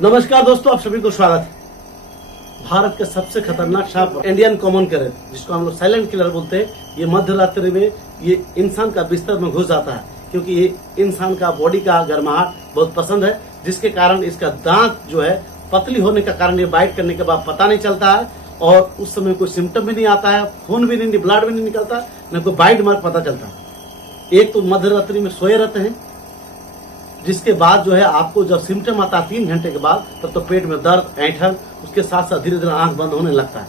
नमस्कार दोस्तों, आप सभी को स्वागत है। भारत के सबसे खतरनाक सांप इंडियन कॉमन कैरेट, जिसको हम लोग साइलेंट किलर बोलते हैं, ये मध्य रात्रि में ये इंसान का बिस्तर में घुस जाता है, क्योंकि ये इंसान का बॉडी का गर्माहट बहुत पसंद है, जिसके कारण इसका दांत जो है पतली होने का कारण ये बाइट करने के बाद पता नहीं चलता है और उस समय कोई सिम्टम भी नहीं आता है, खून भी नहीं, ब्लड भी नहीं निकलता, न कोई बाइट मार्क पता चलता है। एक तो मध्य रात्रि में सोए रहते हैं, जिसके बाद जो है आपको जब सिम्टम आता है 3 घंटे के बाद, तब तो पेट में दर्द, ऐंठन, उसके साथ साथ धीरे धीरे आंख बंद होने लगता है।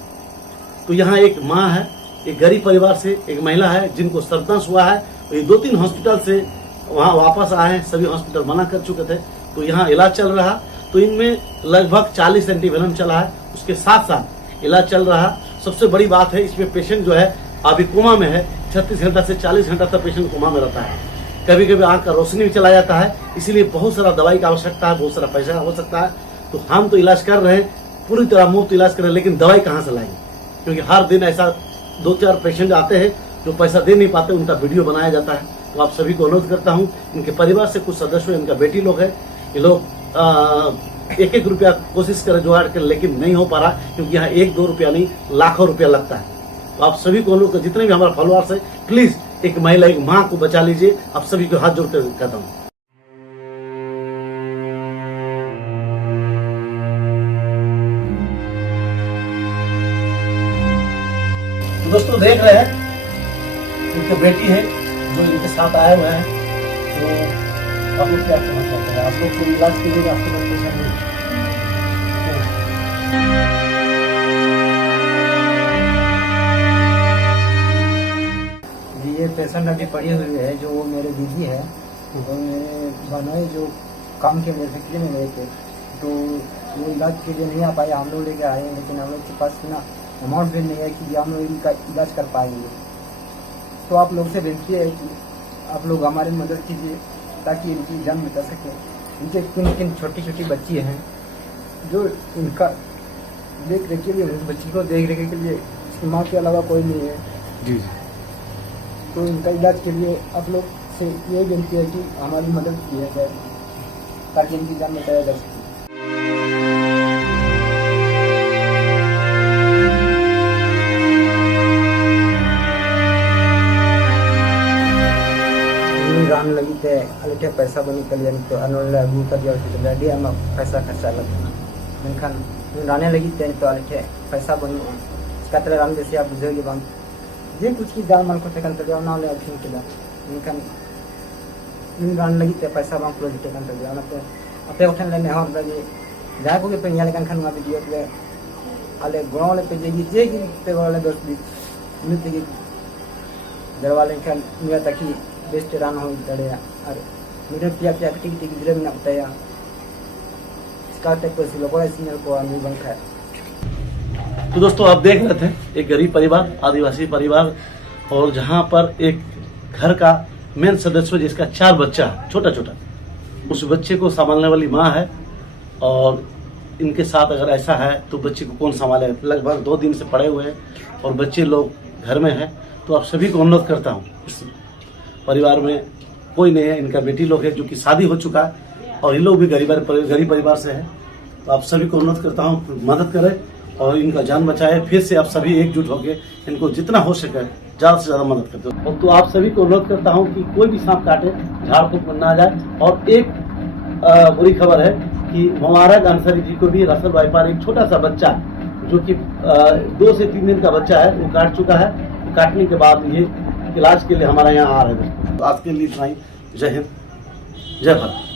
तो यहाँ एक माँ है, एक गरीब परिवार से एक महिला है जिनको सर्दंश हुआ है। तो ये 2-3 हॉस्पिटल से वहाँ वापस आए हैं, सभी हॉस्पिटल मना कर चुके थे, तो यहाँ इलाज चल रहा। तो इनमें लगभग 40 एंटीवेनम चला है, उसके साथ साथ इलाज चल रहा। सबसे बड़ी बात है, इसमें पेशेंट जो है अभी कोमा में है, 36 घंटा से 40 घंटा तक पेशेंट कोमा में रहता है। कभी कभी आंख का रोशनी भी चला जाता है, इसीलिए बहुत सारा दवाई की आवश्यकता है, बहुत सारा पैसा हो सकता है। तो हम तो इलाज कर रहे हैं, पूरी तरह मुफ्त इलाज कर रहे हैं, लेकिन दवाई कहाँ से लाएंगे? क्योंकि हर दिन ऐसा 2-4 पेशेंट आते हैं जो पैसा दे नहीं पाते, उनका वीडियो बनाया जाता है। तो आप सभी को अनुरोध करता हूँ, इनके परिवार से कुछ सदस्य, इनका बेटी लोग है, ये लोग 1-1 रुपया कोशिश करें जुगाड़ कर, लेकिन नहीं हो पा रहा, क्योंकि यहाँ 1-2 रुपया नहीं, लाखों रुपया लगता है। तो आप सभी को अनुरोध, जितने भी हमारे फॉलोअर्स है, प्लीज एक महिला, एक माँ को बचा लीजिए। आप सभी को हाथ जोड़कर कहता हूँ। तो दोस्तों देख रहे हैं, इनकी बेटी है जो इनके साथ आए हुए हैं। तो आप लोग क्या कहना चाहते हैं? आप लोग को इलाज कीजिएगा, आपके पास पैसा नहीं। ये पेशेंट अभी पड़ी हुई है, जो वो मेरे दीदी है, तो मेरे बनोई जो काम के मेरे फैक्ट्री में गए थे, तो वो इलाज के लिए नहीं आ पाए, हम लोग लेके आए, लेकिन हम लोग के पास ना अमाउंट भी नहीं है कि हम लोग इनका इलाज कर पाएंगे। तो आप लोग से विनती है कि आप लोग हमारी मदद कीजिए, ताकि इनकी जान बचा सके। इनके किन छोटी छोटी बच्ची हैं, जो इनका देख रेख के लिए, उस बच्ची को देख रेख के लिए माँ के अलावा कोई नहीं है जी। तो इनका इलाज के लिए आप लोग से ये विनती है कि हमारी मदद किया जाए, ताकि इनकी जान बचाया जा सके। रान लगी थे अलटे पैसा बनी कलियन तो अनोल अगू कर दिया तो रेडी हम पैसा खर्चा लगना मेनखान राने लगी थे तो अलटे पैसा बनी इसका तरह रान जैसे आप बुझेगी बांध जे कुछ की जान मन को टेकन तो ना ले ऑप्शन के दा मेनखान इन रान लगी थे पैसा बांध को टेकन तो जाना तो अपने उठन लेने हम लगे जा को के पे याले कान खान वीडियो पे आले गोले पे जे पे वाले दोस्त भी मिलते की दरवाले खान मिया ताकि बेस्ट रान हो दड़िया और मेरे पिया पिया टिक टिक गिरे में उठाया इसका टेक को सिलोबा सिग्नल को आमी बनता है। तो दोस्तों आप देख रहे थे, एक गरीब परिवार, आदिवासी परिवार, और जहां पर एक घर का मेन सदस्य जिसका 4 बच्चा, छोटा छोटा, उस बच्चे को संभालने वाली माँ है। और इनके साथ अगर ऐसा है तो बच्चे को कौन संभाले? लगभग 2 दिन से पड़े हुए हैं और बच्चे लोग घर में है। तो आप सभी को अनुरोध करता हूँ, परिवार में कोई नहीं है, इनका बेटी लोग है जो कि शादी हो चुका है, और ये लोग भी गरीब परिवार से है। तो आप सभी को अनुरोध करता हूँ, मदद करें और इनका जान बचाए। फिर से आप सभी एकजुट होकर इनको जितना हो सके ज़्यादा से ज़्यादा मदद करते हो। तो आप सभी को अनुरोध करता हूँ कि कोई भी सांप काटे झाड़ फूक में ना जाए। और एक बुरी खबर है कि मुबारक अंसारी जी को भी रसल वाइपार एक छोटा सा बच्चा, जो कि 2 से 3 दिन का बच्चा है, वो काट चुका है। काटने के बाद ये इलाज के लिए हमारे यहाँ आ रहे हैं। तो आज के लिए इतना ही। जय हिंद, जय भारत।